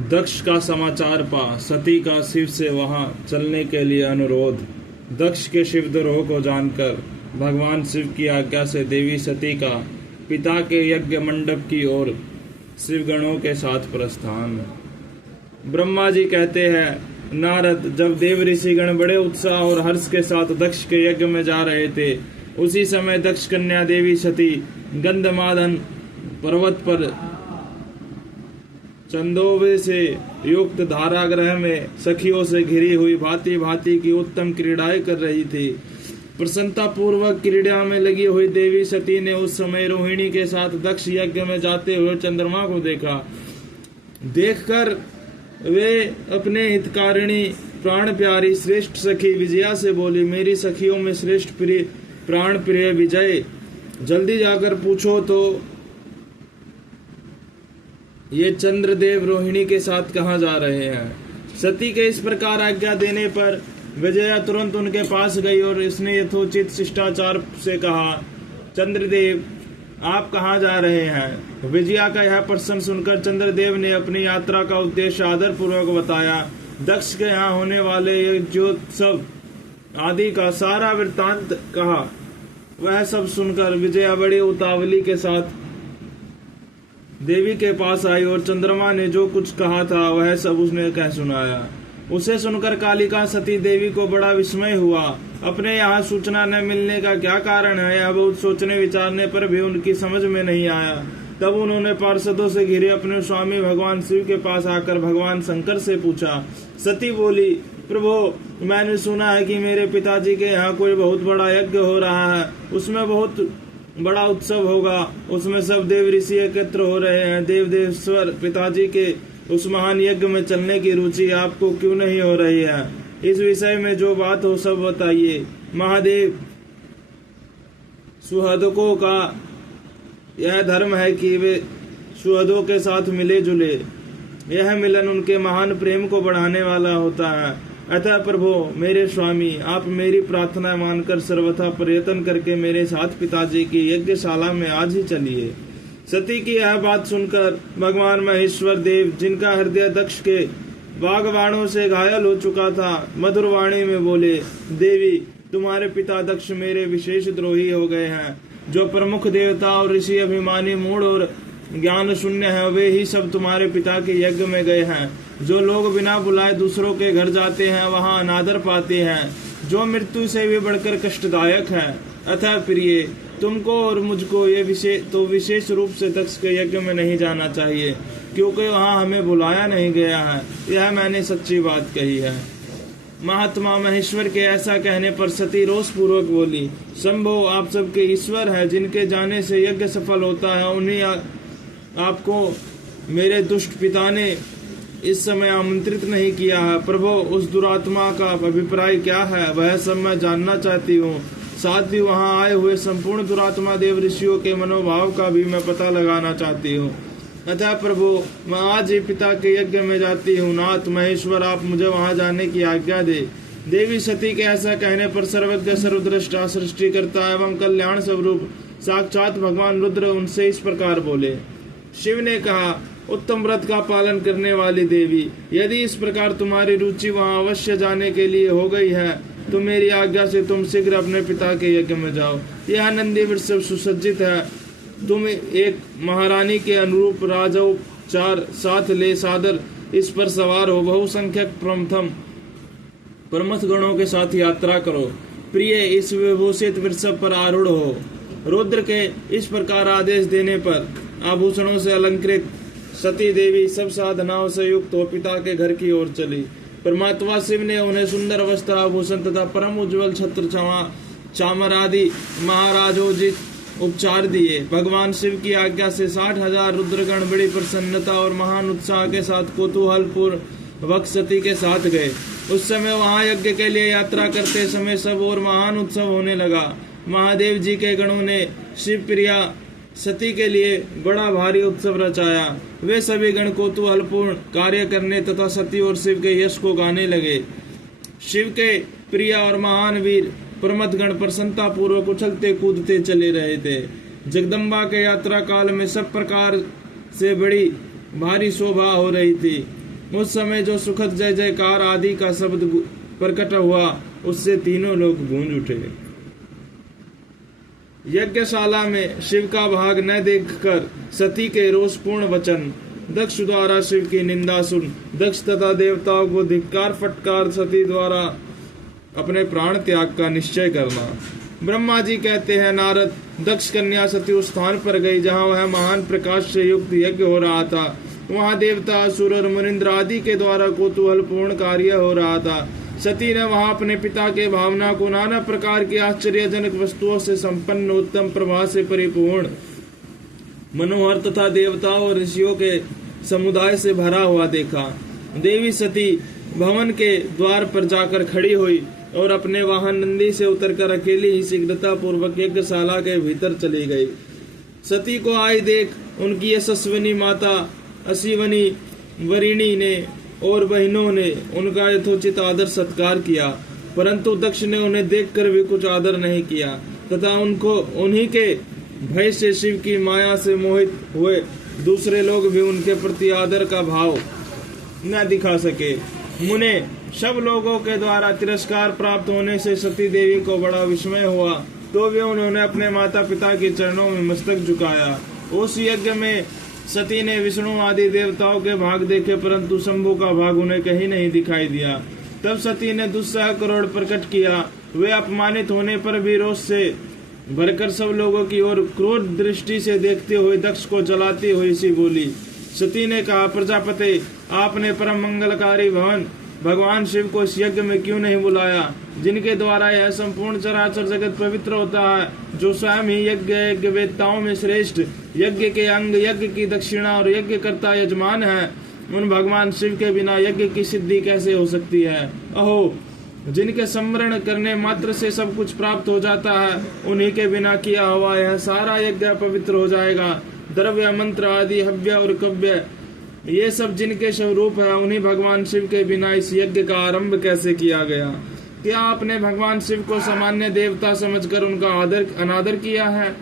दक्ष का समाचार पा सती का शिव से वहां चलने के लिए अनुरोध। दक्ष के शिवद्रोह को जानकर भगवान शिव की आज्ञा से देवी सती का पिता के यज्ञ मंडप की ओर शिवगणों के साथ प्रस्थान। ब्रह्मा जी कहते हैं, नारद, जब देव ऋषिगण बड़े उत्साह और हर्ष के साथ दक्ष के यज्ञ में जा रहे थे, उसी समय दक्ष कन्या देवी सती गंधमादन पर्वत पर चंदोवे से युक्त धारागृह में सखियों से घिरी हुई भांति भांति की उत्तम क्रीड़ाएं कर रही थी। प्रसन्नता पूर्वक क्रीड़ा में लगी हुई देवी सती ने उस समय रोहिणी के साथ दक्ष यज्ञ में जाते हुए चंद्रमा को देखा। देखकर वे अपने हितकारिणी प्राण प्यारी श्रेष्ठ सखी विजया से बोली, मेरी सखियों में श्रेष्ठ प्रिय प्राण प्रिय विजय, जल्दी जाकर पूछो तो ये चंद्रदेव रोहिणी के साथ कहाँ जा रहे हैं। सती के इस प्रकार आज्ञा देने पर विजया तुरंत उनके पास गई और इसने यथोचित शिष्टाचार से कहा, चंद्रदेव, आप कहाँ जा रहे हैं। विजया का यह प्रश्न सुनकर चंद्रदेव ने अपनी यात्रा का उद्देश्य आदर पूर्वक बताया। दक्ष के यहाँ होने वाले यज्ञोत्सव आदि का सारा वृत्तांत कहा। वह सब सुनकर विजया बड़ी उतावली के साथ देवी के पास आई और चंद्रमा ने जो कुछ कहा था वह सब उसने कह सुनाया। उसे सुनकर कालिका सती देवी को बड़ा विस्मय हुआ। अपने यहाँ सूचना न मिलने का क्या कारण है, यह बहुत सोचने विचारने पर भी उनकी समझ में नहीं आया। तब उन्होंने पार्षदों से घिरे अपने स्वामी भगवान शिव के पास आकर भगवान शंकर से पूछा। सती बोली, प्रभु, मैंने सुना है कि मेरे पिताजी के यहाँ कोई बहुत बड़ा यज्ञ हो रहा है, उसमें बहुत बड़ा उत्सव होगा, उसमें सब देव ऋषि एकत्र हो रहे हैं। देवदेश्वर पिताजी के उस महान यज्ञ में चलने की रुचि आपको क्यों नहीं हो रही है। इस विषय में जो बात हो सब बताइए। महादेव, सुहृदों का यह धर्म है कि वे सुहृदों के साथ मिले जुले। यह मिलन उनके महान प्रेम को बढ़ाने वाला होता है। अतः प्रभु मेरे स्वामी, आप मेरी प्रार्थना मानकर सर्वथा प्रयत्न करके मेरे साथ पिताजी की यज्ञशाला में आज ही चलिए। सती की यह बात सुनकर भगवान महेश्वर देव, जिनका हृदय दक्ष के वागवाणों से घायल हो चुका था, मधुर वाणी में बोले, देवी, तुम्हारे पिता दक्ष मेरे विशेष द्रोही हो गए हैं। जो प्रमुख देवता और ऋषि अभिमानी, मूढ़ और ज्ञान शून्य है, वे ही सब तुम्हारे पिता के यज्ञ में गए हैं। जो लोग बिना बुलाए दूसरों के घर जाते हैं, वहां अनादर पाते हैं, जो मृत्यु से भी बढ़कर कष्टदायक है। अतः प्रिय, तुमको और मुझको ये विशेष रूप से दक्ष के यज्ञ में नहीं जाना चाहिए, क्योंकि वहां हमें बुलाया नहीं गया है। यह मैंने सच्ची बात कही है। महात्मा महेश्वर के ऐसा कहने पर सती रोष पूर्वक बोली, शंभो, आप सबके ईश्वर है, जिनके जाने से यज्ञ सफल होता है, उन्हीं आपको मेरे दुष्ट पिता ने इस समय आमंत्रित नहीं किया है। प्रभु, उस दुरात्मा का अभिप्राय क्या है, वह सब मैं जानना चाहती हूँ। साथ ही वहां आए हुए संपूर्ण दुरात्मा देव ऋषियों के मनोभाव का भी मैं पता लगाना चाहती हूँ। अतः प्रभु, मैं आज ही पिता के यज्ञ में जाती हूँ। नाथ महेश्वर, आप मुझे वहां जाने की आज्ञा दे। देवी सती के ऐसा कहने पर सर्वज्ञ सर्वद्रष्टा सृष्टिकर्ता एवं कल्याण स्वरूप साक्षात भगवान रुद्र उनसे इस प्रकार बोले। शिव ने कहा, उत्तम व्रत का पालन करने वाली देवी, यदि इस प्रकार तुम्हारी रुचि वहां अवश्य जाने के लिए हो गई है, तो मेरी आज्ञा से तुम शीघ्र अपने पिता के यज्ञ में जाओ। यह नंदी वृषभ सुसज्जित है। तुम एक महारानी के अनुरूप राजोपचार साथ ले सादर इस पर सवार हो, बहुसंख्यक प्रमथ गणों के साथ यात्रा करो। प्रिय, इस विभूषित वृषभ पर आरूढ़ हो। रुद्र के इस प्रकार आदेश देने पर आभूषणों से अलंकृत सती देवी सब साधनाओं से युक्त हो पिता के घर की ओर चली। परमात्मा शिव ने उन्हें सुंदर वस्त्र आभूषण तथा परम उज्ज्वल छत्र चामर आदि महाराजोजित उपचार दिए। भगवान शिव की आज्ञा से 60,000 रुद्रगण बड़ी प्रसन्नता और महान उत्साह के साथ कौतूहल पूर्वक सती के साथ गए। उस समय वहां यज्ञ के लिए यात्रा करते समय सब और महान उत्सव होने लगा। महादेव जी के गणों ने शिव प्रिया सती के लिए बड़ा भारी उत्सव रचाया। वे सभी गण कौतूहलपूर्ण कार्य करने तथा सती और शिव के यश को गाने लगे। शिव के प्रिय और महान वीर प्रमथ गण प्रसन्नता पूर्वक उछलते कूदते चले रहे थे। जगदम्बा के यात्रा काल में सब प्रकार से बड़ी भारी शोभा हो रही थी। उस समय जो सुखद जय जयकार आदि का शब्द प्रकट हुआ, उससे तीनों लोग गूंज उठे। यज्ञशाला में शिव का भाग न देखकर सती के रोषपूर्ण वचन, दक्ष द्वारा शिव की निंदा सुन दक्ष तथा देवताओं को धिक्कार फटकार सती द्वारा अपने प्राण त्याग का निश्चय करना। ब्रह्मा जी कहते हैं, नारद, दक्ष कन्या सती उस स्थान पर गई जहाँ वह महान प्रकाश से युक्त यज्ञ हो रहा था। वहाँ देवता, असुर और मुनिंद्र आदि के द्वारा कौतूहल पूर्ण कार्य हो रहा था। सती ने वहाँ अपने पिता के भावना को नाना प्रकार की आश्चर्यजनक वस्तुओं से संपन्न, उत्तम प्रभा से परिपूर्ण, मनोहर तथा देवताओं और ऋषियों के समुदाय से भरा हुआ देखा। देवी सती भवन के द्वार पर जाकर खड़ी हुई और अपने वाहन नंदी से उतरकर अकेली ही शीघ्रता पूर्वक यज्ञशाला के भीतर चली गई। सती को आई देख उनकी यशस्विनी माता असीवनी वरिणी ने और बहनों ने उनका यथोचित आदर सत्कार किया, परंतु दक्ष ने उन्हें देखकर भी कुछ आदर नहीं किया तथा उनको उन्हीं के भय से शिव की माया से मोहित हुए दूसरे लोग भी उनके प्रति आदर का भाव न दिखा सके। मुने सब लोगों के द्वारा तिरस्कार प्राप्त होने से सती देवी को बड़ा विस्मय हुआ, तो भी उन्होंने अपने माता पिता के चरणों में मस्तक झुकाया। उस यज्ञ में सती ने विष्णु आदि देवताओं के भाग देखे, परंतु शंभु का भाग उन्हें कहीं नहीं दिखाई दिया। तब सती ने दुस्सह करोड़ प्रकट किया। वे अपमानित होने पर भी रोष से भरकर सब लोगों की ओर क्रोध दृष्टि से देखते हुए दक्ष को जलाती हुई सी बोली। सती ने कहा, प्रजापति, आपने परम मंगलकारी भगवान शिव को इस यज्ञ में क्यों नहीं बुलाया, जिनके द्वारा यह संपूर्ण चराचर जगत पवित्र होता है, जो स्वयं ही यज्ञ वेदताओं में श्रेष्ठ, यज्ञ के अंग, यज्ञ की दक्षिणा और यज्ञ करता यजमान है। उन भगवान शिव के बिना यज्ञ की सिद्धि कैसे हो सकती है? अहो, जिनके स्मरण करने मात्र से सब कुछ प्राप्त हो जाता है, उन्हीं के बिना किया हुआ यह सारा यज्ञ पवित्र हो जाएगा। द्रव्य, मंत्र आदि, हव्य और कव्य, ये सब जिनके स्वरूप है, उन्हीं भगवान शिव के बिना इस यज्ञ का आरंभ कैसे किया गया? क्या आपने भगवान शिव को सामान्य देवता समझकर उनका अनादर किया है?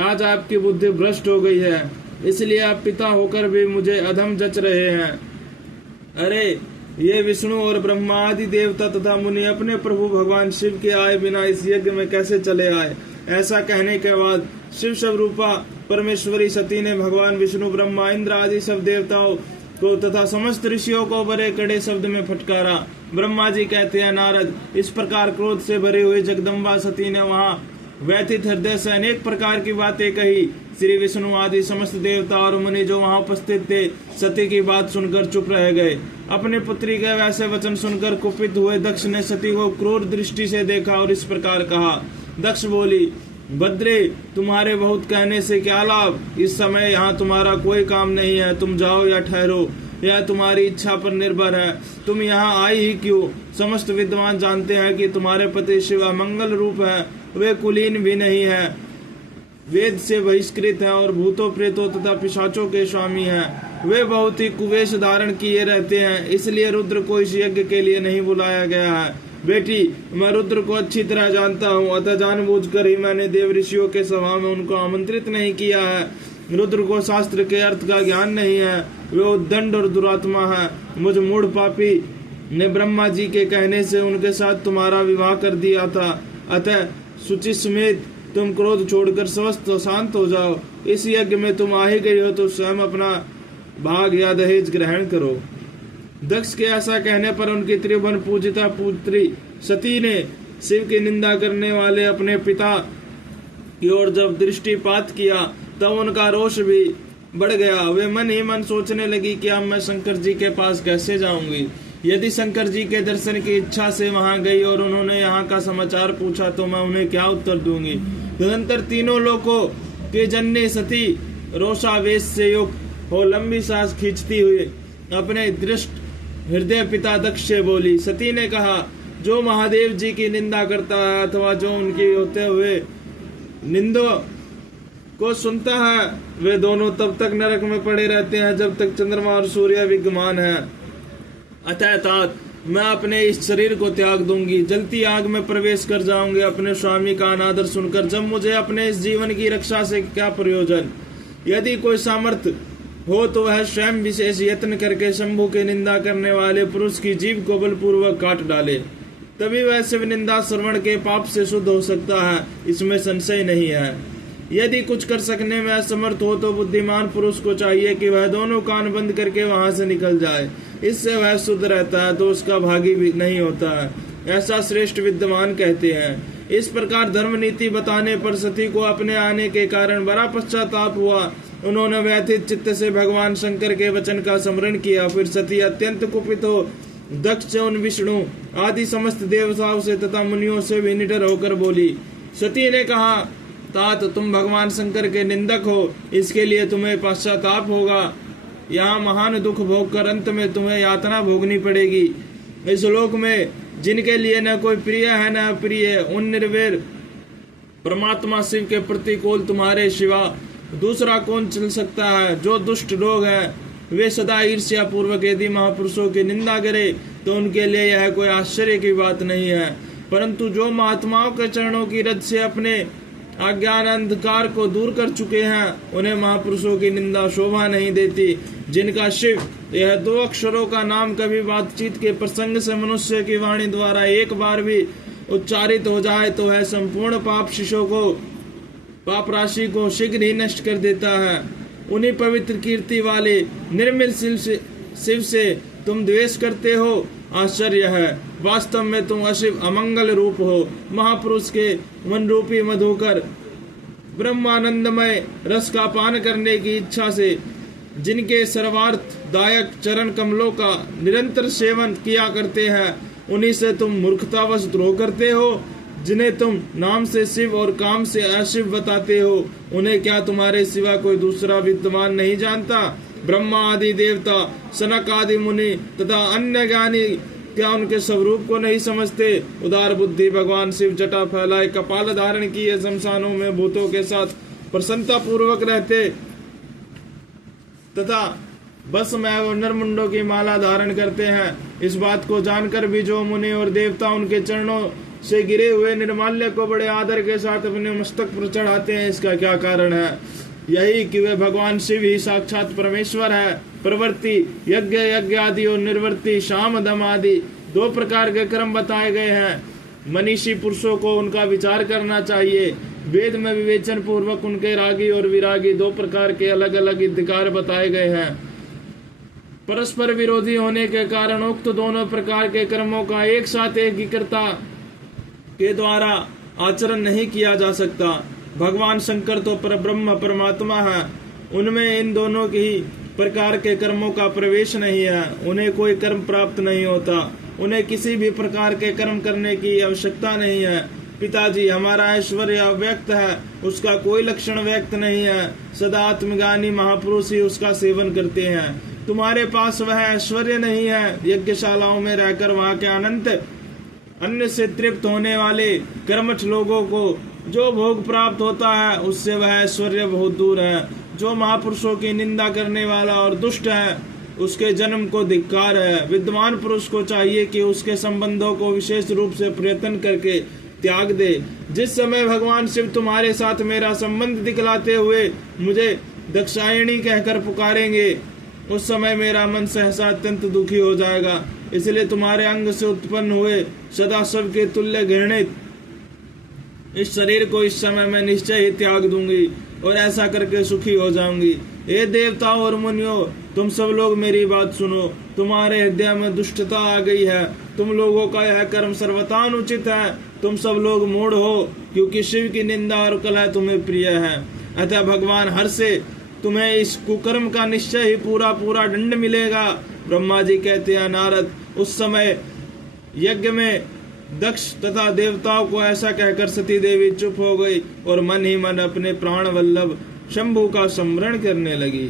आज आपकी बुद्धि भ्रष्ट हो गई है, इसलिए आप पिता होकर भी मुझे अधम जच रहे हैं। अरे, ये विष्णु और ब्रह्मा आदि देवता तथा मुनि अपने प्रभु भगवान शिव के आए बिना इस यज्ञ में कैसे चले आए? ऐसा कहने के बाद शिव स्वरूपा परमेश्वरी सती ने भगवान विष्णु, ब्रह्मा, इंद्र आदि सब देवताओं को तथा समस्त ऋषियों को बड़े कड़े शब्द में फटकारा। ब्रह्मा जी कहते हैं, नारद, इस प्रकार क्रोध से भरी हुई जगदम्बा सती ने वहाँ व्यथित हृदय से अनेक प्रकार की बातें कही। श्री विष्णु आदि समस्त देवता और मुनि जो वहाँ उपस्थित थे, सती की बात सुनकर चुप रह गए। अपने पुत्री के वैसे वचन सुनकर कुपित हुए दक्ष ने सती को क्रूर दृष्टि से देखा और इस प्रकार कहा। दक्ष बोली, भद्रे, तुम्हारे बहुत कहने से क्या लाभ? इस समय यहाँ तुम्हारा कोई काम नहीं है, तुम जाओ या ठहरो, यह तुम्हारी इच्छा पर निर्भर है। तुम यहाँ आई ही क्यों? समस्त विद्वान जानते हैं कि तुम्हारे पति शिव मंगल रूप है, वे कुलीन भी नहीं है, वेद से बहिष्कृत हैं और भूतों, प्रेतों तथा पिशाचों के स्वामी हैं। वे बहुत ही कुवेश धारण किए रहते हैं, इसलिए रुद्र को इस यज्ञ के लिए नहीं बुलाया गया है। बेटी, मैं रुद्र को अच्छी तरह जानता हूँ, अतः जानबूझकर ही मैंने देव ऋषियों के सभा में उनको आमंत्रित नहीं किया है। रुद्र को शास्त्र के अर्थ का ज्ञान नहीं है, वे उद्दंड और दुरात्मा है। मुझ मूढ़ पापी ने ब्रह्मा जी के कहने से उनके साथ तुम्हारा विवाह कर दिया था, अतः शुचि समेत तुम क्रोध छोड़कर स्वस्थ और शांत हो जाओ। इस यज्ञ में तुम आ ही गई हो तो स्वयं अपना भाग या दहेज ग्रहण करो। दक्ष के ऐसा कहने पर उनकी त्रिभुवन पूजिता पुत्री सती ने शिव की निंदा करने वाले अपने पिता की ओर जब दृष्टिपात किया, तब उनका रोष भी बढ़ गया। वे मन ही मन सोचने लगी कि अब मैं शंकर जी के पास कैसे जाऊंगी। यदि शंकर जी के दर्शन की इच्छा से वहां गई और उन्होंने यहाँ का समाचार पूछा तो मैं उन्हें क्या उत्तर दूंगी? तदनंतर तीनों लोगों के जननी सती रोषावेश से युक्त हो लंबी सांस खींचती हुई अपने दृष्ट हृदय पिता दक्ष से बोली। सती ने कहा, जो महादेव जी की निंदा करता है अथवा जो उनकी होते हुए निंदों को सुनता है, वे दोनों तब तक नरक में पड़े रहते हैं जब तक चंद्रमा और सूर्य विद्यमान है। अतः तात मैं अपने इस शरीर को त्याग दूंगी, जलती आग में प्रवेश कर जाऊंगी। अपने स्वामी का अनादर सुनकर जब मुझे अपने इस जीवन की रक्षा से क्या प्रयोजन? यदि कोई सामर्थ्य हो तो वह स्वयं विशेष यत्न करके शंभु की निंदा करने वाले पुरुष की जीभ को बलपूर्वक काट डाले, तभी वह शिव निंदा श्रवण के पाप से शुद्ध हो सकता है, इसमें संशय नहीं है। यदि कुछ कर सकने में असमर्थ हो तो बुद्धिमान पुरुष को चाहिए कि वह दोनों कान बंद करके वहां से निकल जाए, इससे वह शुद्ध रहता है तो उसका भागी भी नहीं होता है, ऐसा श्रेष्ठ विद्वान कहते हैं। इस प्रकार धर्म नीति बताने पर सती को अपने आने के कारण बड़ा पश्चाताप हुआ। उन्होंने व्यथित चित्त से भगवान शंकर के वचन का स्मरण किया। फिर सती अत्यंत कुपित हो दक्ष, उन विष्णु आदि समस्त देवताओं से तथा मुनियों से भी निडर होकर बोली। सती ने कहा, तात तुम भगवान शंकर के निंदक हो, इसके लिए तुम्हें पश्चाताप होगा। यहाँ महान दुख भोग कर अंत में तुम्हें यातना भोगनी पड़ेगी। इस लोक में जिनके लिए न कोई प्रिय है न अप्रिय, उन निर्वैर परमात्मा शिव के प्रतिकूल तुम्हारे सिवा दूसरा कौन चल सकता है। जो दुष्ट लोग हैं वे सदा ईर्ष्या पूर्वक यदि महापुरुषों की निंदा करे तो उनके लिए यह कोई आश्चर्य की बात नहीं है, परंतु जो महात्माओं के चरणों की रज से अपने अज्ञान अंधकार को दूर कर चुके हैं उन्हें महापुरुषों की निंदा शोभा नहीं देती। जिनका शिव यह 2 अक्षरों का नाम कभी बातचीत के प्रसंग से मनुष्य की वाणी द्वारा एक बार भी उच्चारित हो जाए तो वह संपूर्ण पाप राशि को शीघ्र ही नष्ट कर देता है। उन्हीं पवित्र कीर्ति वाले निर्मल शिव से तुम द्वेष करते हो, आश्चर्य है। वास्तव में तुम अशिव अमंगल रूप हो। महापुरुष के मन रूपी मधुकर ब्रह्मानंदमय रस का पान करने की इच्छा से जिनके सर्वार्थ दायक चरण कमलों का निरंतर सेवन किया करते हैं, उन्हीं से तुम मूर्खतावश द्रोह करते हो। जिन्हें तुम नाम से शिव और काम से अशिव बताते हो, उन्हें क्या तुम्हारे सिवा कोई दूसरा विद्वान नहीं जानता। ब्रह्मा आदि देवता, सनक आदि मुनि तथा अन्य ज्ञानी क्या उनके स्वरूप को नहीं समझते। उदार बुद्धि भगवान शिव जटा फैलाए कपाल धारण किए शमशानों में भूतों के साथ प्रसन्नता पूर्वक रहते तथा बस में और नरमुंडों की माला धारण करते हैं। इस बात को जानकर भी जो मुनि और देवता उनके चरणों से गिरे हुए निर्माल्य को बड़े आदर के साथ अपने मस्तक पर चढ़ाते हैं, इसका क्या कारण है? यही कि वे भगवान शिव ही साक्षात परमेश्वर है। प्रवृत्ति यज्ञ आदि और निर्वृत्ति शाम दम आदि 2 प्रकार के कर्म बताए गए हैं। मनीषी पुरुषों को उनका विचार करना चाहिए। वेद में विवेचन पूर्वक उनके रागी और विरागी 2 प्रकार के अलग अलग अधिकार बताए गए हैं। परस्पर विरोधी होने के कारण उक्त दोनों प्रकार के कर्मों का एक साथ एकीकृता के द्वारा आचरण नहीं किया जा सकता। भगवान शंकर तो परब्रह्म परमात्मा है, उनमें इन दोनों ही प्रकार के कर्मों का प्रवेश नहीं है। उन्हें कोई कर्म प्राप्त नहीं होता, उन्हें किसी भी प्रकार के कर्म करने की आवश्यकता नहीं है। पिताजी, हमारा ऐश्वर्य अव्यक्त है, उसका कोई लक्षण व्यक्त नहीं है। सदा आत्मज्ञानी महापुरुष ही उसका सेवन करते हैं। तुम्हारे पास वह ऐश्वर्य नहीं है। यज्ञशालाओं में रहकर वहाँ के अनंत अन्न से तृप्त होने वाले कर्मठ लोगों को जो भोग प्राप्त होता है उससे वह ऐश्वर्य बहुत दूर है। जो महापुरुषों की निंदा करने वाला और दुष्ट है उसके जन्म को धिक्कार है। विद्वान पुरुष को चाहिए कि उसके संबंधों को विशेष रूप से प्रयत्न करके त्याग दे। जिस समय भगवान शिव तुम्हारे साथ मेरा संबंध दिखलाते हुए मुझे दक्षायणी कहकर पुकारेंगे, उस समय मेरा मन सहसा अत्यंत दुखी हो जाएगा। इसलिए तुम्हारे अंग से उत्पन्न हुए सदा सब के तुल्य घृणित इस शरीर को इस समय मैं निश्चय ही त्याग दूंगी और ऐसा करके सुखी हो जाऊंगी। हे देवताओं और मुनियों, तुम सब लोग मेरी बात सुनो। तुम्हारे हृदय में दुष्टता आ गई है। तुम लोगों का यह कर्म सर्वथा अनुचित है। तुम सब लोग मूढ़ हो, क्योंकि शिव की निंदा और कलह तुम्हें प्रिय है। अतः भगवान हर से तुम्हें इस कुकर्म का निश्चय ही पूरा दंड मिलेगा। ब्रह्मा जी कहते हैं, नारद, उस समय यज्ञ में दक्ष तथा देवताओं को ऐसा कहकर सती देवी चुप हो गई और मन ही मन अपने प्राण वल्लभ शंभु का स्मरण करने लगी।